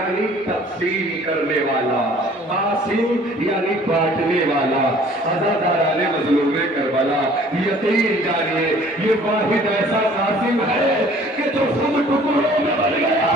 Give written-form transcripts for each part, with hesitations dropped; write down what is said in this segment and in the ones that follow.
یعنی تقسیم کرنے والا، قاسم یعنی بانٹنے والا، عزاداران مظلوم کربلا، یقین جانیے یہ واحد ایسا قاسم ہے کہ جو سب ٹکڑوں میں بن گیا۔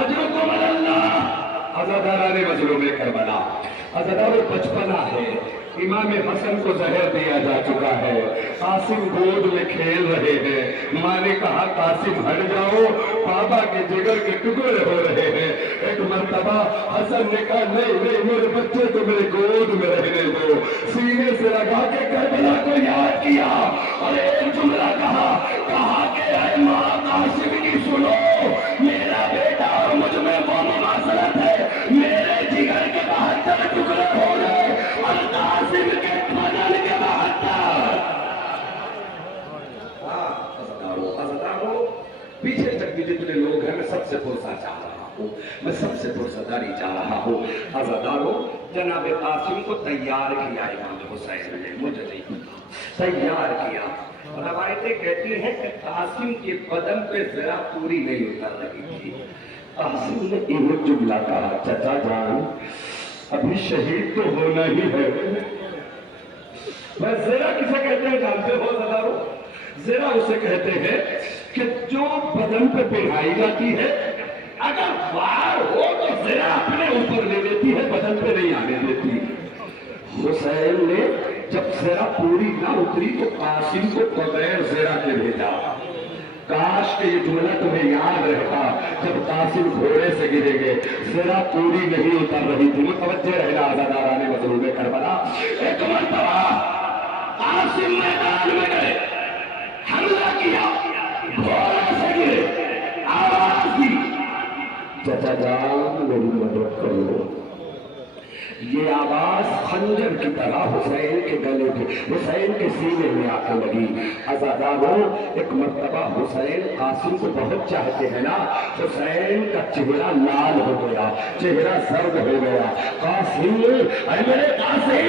اجرکم اللہ، عزاداران مظلوم کربلا۔ عزادار بچپنا ہے، امام حسن کو زہر دیا جا چکا ہے، قاسم گود میں کھیل رہے ہیں، ماں نے کہا قاسم ہٹ جاؤ، بابا کے جگر کے ٹکڑے ہو رہے ہیں۔ ایک مرتبہ حسن نے کہا نہیں نہیں میرے بچے تو میرے گود میں رہنے دو، سینے سے لگا کے کربلا کو یاد کیا اور ایک جملہ کہا کہ اے ماں قاسم کی سنو، میرا بیٹا اور مجھ میں وہ مماثلت ہے، میرے جگر کے 72 ٹکڑے ہو گئے اور قاسم کے بدن کے 72۔ عزادارو، پیچھے تک بھی جتنے لوگ ہیں میں سب سے پرسہ چاہ رہا ہوں، میں سب سے پرسداری چاہ رہا ہوں۔ عزادارو، جناب قاسم کو تیار کیا امام حسین نے، مجھے نہیں پتا، تیار کیا۔ روایتیں کہتی ہیں کہ قاسم کے بدن پہ ذرا پوری نہیں اتر رہی تھی۔ قاسم نے ایک جملہ کہا، چچا جان ابھی شہید تو ہونا ہی ہے۔ میں زیرہ کسے کہتے ہیں جانتے ہو عزادارو؟ زیرہ اسے کہتے ہیں کہ جو بدن پہ پہنائی جاتی ہے، اگر وار ہو تو زیرہ اپنے اوپر لے لیتی ہے، بدن پہ نہیں آنے دیتی۔ حسین نے جب زیرہ پوری نہ اتری تو قاسم کو بغیر زیرہ کے بھیجا۔ کاش کہ یہ جملہ تمہیں یاد رہتا، جب قاسم گھوڑے سے گرے گئے، زیرہ پوری نہیں اتر رہی تھی۔ متوجہ رہنا عزاداران مظلوم کربلا۔ ایک مرتبہ قاسم میدان میں گئے، حملہ کیا، گھوڑے سے گرے، آواز دی، چچا جان میری مدد کرو۔ یہ آواز خنجر کی طرح حسین کے گلے پہ، حسین کے سینے میں آ کے لگی۔ عزادارو، ایک مرتبہ حسین قاسم کو بہت چاہتے ہیں نا، حسین کا چہرہ لال ہو گیا، چہرہ زرد ہو گیا۔ قاسم، اے میرے قاسم،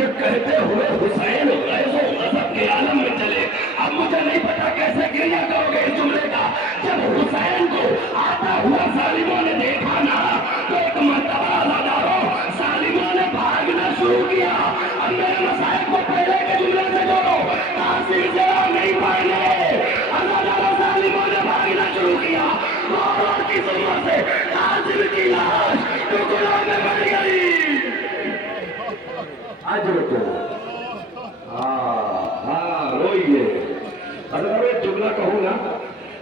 یہ کہتے ہوئے حسین غیظ و غضب کے عالم میں چلے۔ اب مجھے نہیں پتا کیسے گریہ کرو گے اس جملے کا۔ جب حسین کو آتا ہوا ظالموں نے دیکھا نا، تو ایک مرتبہ عزادارو ظالموں نے بھاگنا شروع کیا۔ اب میرے مسائل کو پہلے کے جملے سے جوڑو، قاسم ذرا نہیں پڑھنے۔ عزادارو ظالموں نے بھاگنا شروع کیا، اور کی ضرورت سے قاسم کی لاش ٹکڑوں میں بڑھ گئی۔ اجر کو روئیے۔ اگر ایک جملہ کہوں نا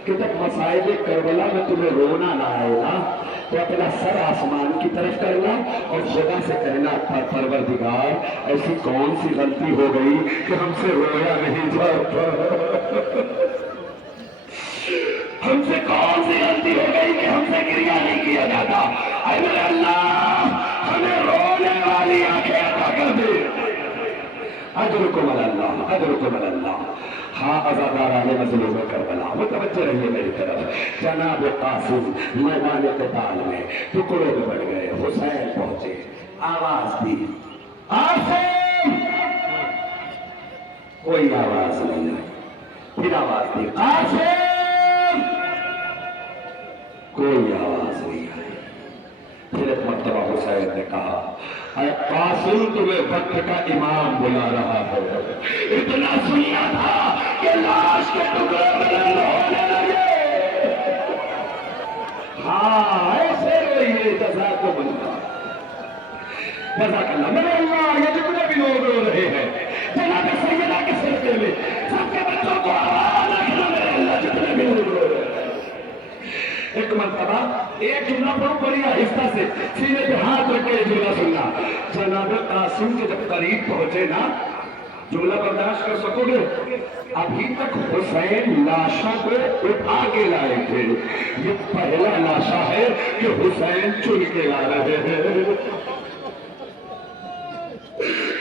کہ جب مصائب کربلا میں تمہیں رونا نہ آئے نا، تو اپنا سر آسمان کی طرف کرنا اور خدا سے کہنا پروردگار ایسی کون سی غلطی ہو گئی کہ ہم سے رویا نہیں جاتا، ہم سے کون سی غلطی ہو گئی کہ ہم سے گریہ نہیں کیا جاتا۔ اے میرے اللہ، ہمیں رونے والی آنکھیں عطا کر دے۔ اجرکم اللہ، اجرکم اللہ۔ ہاں عزاداران مظلوم کربلا، متوجہ رہیے میری طرف۔ جناب قاسم میدان قتال میں ٹکڑوں میں بڑھ گئے، حسین پہنچے، آواز دی، قاسم، کوئی آواز نہیں آئی۔ پھر آواز دی، قاسم، کوئی آواز نہیں آئی۔ پھر ایک مرتبہ حسین نے کہا، اے قاسم تمہیں وقت کا امام بلا رہا ہے۔ اتنا سنیا تھا کہ لاش کے ٹکڑے بلند ہونے لگے۔ ہاں ایسے روئیے، جزاکم اللہ، جزاک اللہ۔ میرے اللہ، یہ جتنے بھی لوگ رو رہے ہیں جناب سیدہ کے سجدے میں، سب کے بچوں کو آواز رکھنا میرے اللہ، جتنے بھی لوگ رو رہے ہیں۔ ایک مرتبہ ایک جملہ پڑھو بڑی آہستہ سے، سینے پہ ہاتھ رکھ کے جملہ سننا۔ جناب قاسم کے جب قریب پہنچے نا، جملہ برداشت کر سکو گے؟ ابھی تک حسین لاشوں کو اٹھا کے لائے تھے، یہ پہلا لاشا ہے کہ حسین چن کے لا رہے ہیں،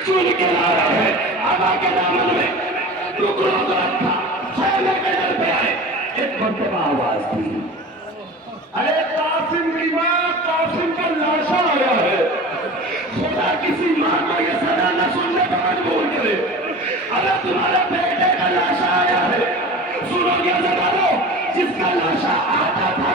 چن کے لا رہے ہیں۔ آبا کے دامن میں ٹکڑوں کو رکھا، خیمے کے در پہ آئے، ایک مرتبہ آواز دی، اے قاسم کی ماں، قاسم کا لاشا آیا ہے۔ خدا کسی ماں کو یہ سزا نہ سننے پر مجبور کرے۔ اگر تمہارے بیٹے کا لاشا آیا ہے، سنو گے عزادارو، جس کا لاشا آتا تھا